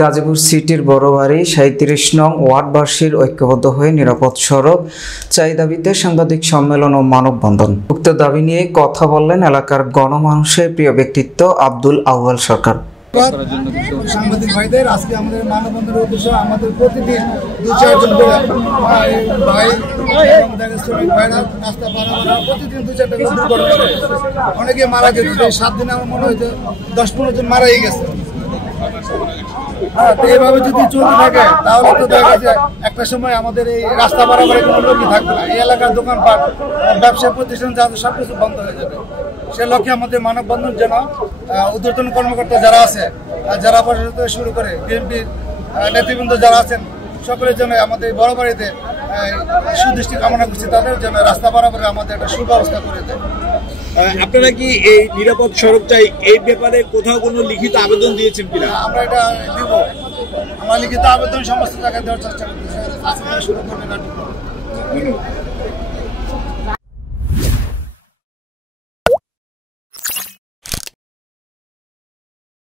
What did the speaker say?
গাজীপুর সিটির বড়বাড়ি ৩৭ নং ওয়ার্ডবাসীর ঐক্যবদ্ধ হয়ে নিরাপদ সড়ক চাই দাবিতে সাংবাদিক সম্মেলন ও মানববন্ধন। উক্ত দাবি নিয়ে কথা বললেন এলাকার গণমানুষের প্রিয় ব্যক্তিত্ব আব্দুল আউয়াল সরকার। সাংবাদিক ভাইদের আজকে আমাদের মানববন্ধনের উদ্দেশ্য আমাদের প্রতিদিন ২-৪ জন করে ভাই এবং শ্রমিক ভাইরা রাস্তা পারাপার প্রতিদিন ২-৪টা করে দুর্ঘটনা অনেকে মারা গেছে। 7 দিনে আমার মনে হয়েছে 10-15 জন মারাই গেছে। এইভাবে যদি চলতে থাকে তাহলে তো দেখা যায় একটা সময় আমাদের এই রাস্তা পারাপারে কোনো লোকই থাকবে না। এই এলাকার দোকানপাট, ব্যবসা প্রতিষ্ঠান যাদের সবকিছু বন্ধ হয়ে যাবে। সে লক্ষ্যে আমাদের মানববন্ধন যেন ঊর্ধ্বতন কর্মকর্তা যারা আছে, যারা প্রশাসন থেকে শুরু করে বিএনপির নেতৃবৃন্দ যারা আছেন সকলের জন্য আমাদের বড় বাড়িতে সুদৃষ্টি কামনা করছি, তাদের জন্য রাস্তা পারাপারে আমাদের একটা সুব্যবস্থা করে দেয়। আপনারা কি এই নিরাপদ সড়ক চাই এই ব্যাপারে কোথাও কোনো লিখিত আবেদন দিয়েছেন কিনা? আমরা এটা দিব, আমরা লিখিত আবেদন সমস্ত জায়গায় দেওয়ার চেষ্টা করতেছি।